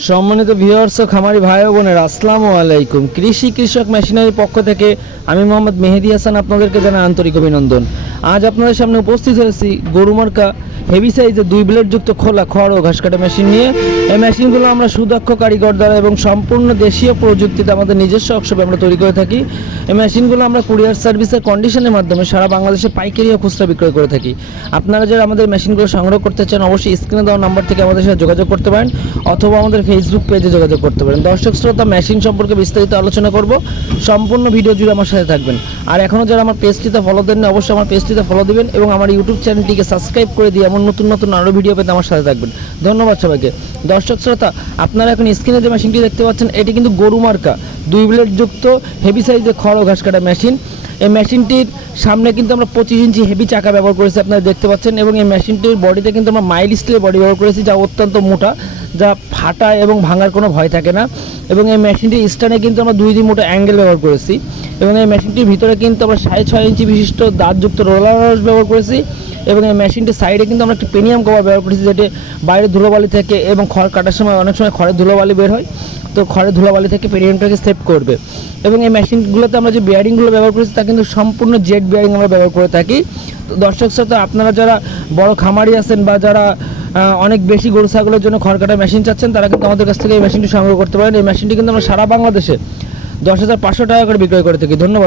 সম্মানিত ভিউয়ার্স ও খামারি ভাই বোনের, আসসালামু আলাইকুম। কৃষি কৃষক মেশিনারির পক্ষ থেকে আমি মোহাম্মদ মেহেদি হাসান আপনাদেরকে জানাই আন্তরিক অভিনন্দন। আজ আপনাদের সামনে উপস্থিত হয়েছি গরুমার্কা হেভি সাইজের দুই ব্লেড যুক্ত খোলা খড় ও ঘাস কাটা মেশিন নিয়ে এই মেশিনগুলো আমরা সুদক্ষ কারিগর দ্বারা এবং সম্পূর্ণ দেশীয় প্রযুক্তিতে আমাদের নিজস্ব ওয়ার্কশপে আমরা তৈরি করে থাকি। এই মেশিনগুলো আমরা কুরিয়ার সার্ভিসের কন্ডিশনের মাধ্যমে সারা বাংলাদেশে পাইকারি ও খুচরা বিক্রয় করে থাকি। আপনারা যারা আমাদের মেশিনগুলো সংগ্রহ করতে চান, অবশ্যই স্ক্রিনে দেওয়া নাম্বার থেকে আমাদের সাথে যোগাযোগ করতে পারেন অথবা আমাদের ফেসবুক পেজে যোগাযোগ করতে পারেন। দর্শক শ্রোতা মেশিন সম্পর্কে বিস্তারিত আলোচনা করব। সম্পূর্ণ ভিডিও জুড়ে আমার সাথে থাকবেন। আর এখনও যারা আমার পেজটিতে ফলো দেননি, অবশ্যই আমার পেজটিতে ফলো দিবেন এবং আমার ইউটিউব চ্যানেলটিকে সাবস্ক্রাইব করে দিয়ে এমন নতুন নতুন আরও ভিডিও পেতে আমার সাথে থাকবেন। ধন্যবাদ সবাইকে। দর্শক শ্রোতা, আপনারা এখন স্ক্রিনে যে মেশিনটি দেখতে পাচ্ছেন, এটি কিন্তু গরু মার্কা। দুই ব্লেড যুক্ত হেভি সাইজের খড় ও ঘাস কাটা মেশিন এই মেশিনটির সামনে কিন্তু আমরা পঁচিশ ইঞ্চি হেভি চাকা ব্যবহার করেছি, আপনারা দেখতে পাচ্ছেন, এবং এই মেশিনটির বডিতে কিন্তু আমরা মাইল স্টিলের বডি ব্যবহার করেছি, যা অত্যন্ত মোটা, যা ফাটা এবং ভাঙার কোনো ভয় থাকে না। এবং এই মেশিনটির স্টানে কিন্তু আমরা দুই দিন মোটা অ্যাঙ্গেল ব্যবহার করেছি। এবং এই মেশিনটির ভিতরে কিন্তু আমরা সাড়ে ছয় ইঞ্চি বিশিষ্ট দাঁতযুক্ত রোলার ব্যবহার করেছি। এবং এই মেশিনটির সাইডে কিন্তু আমরা একটি পেনিয়াম কভার ব্যবহার করেছি, যেটি বাইরে ধুলোবালি থেকে এবং খড় কাটার সময় অনেক সময় খড়ের ধুলোবালি বের হয়। তো খড়ের ধুলোবালি থেকে পেনিয়ামটাকে সেভ করবে। এবং এই মেশিনগুলোতে আমরা যে বিয়ারিংগুলো ব্যবহার করেছি, তা কিন্তু সম্পূর্ণ জেড বিয়ারিং আমরা ব্যবহার করে থাকি। তো দর্শক শ্রোতা, আপনারা যারা বড় খামারি আছেন বা যারা অনেক বেশি গরু, ছাগলের জন্য খড় কাটা মেশিন চাচ্ছেন, তারা কিন্তু আমাদের কাছ থেকে এই মেশিনটি সংগ্রহ করতে পারেন। এই মেশিনটি কিন্তু আমরা সারা বাংলাদেশে দশ হাজার পাঁচশো টাকা করে বিক্রয় করে থাকি। ধন্যবাদ।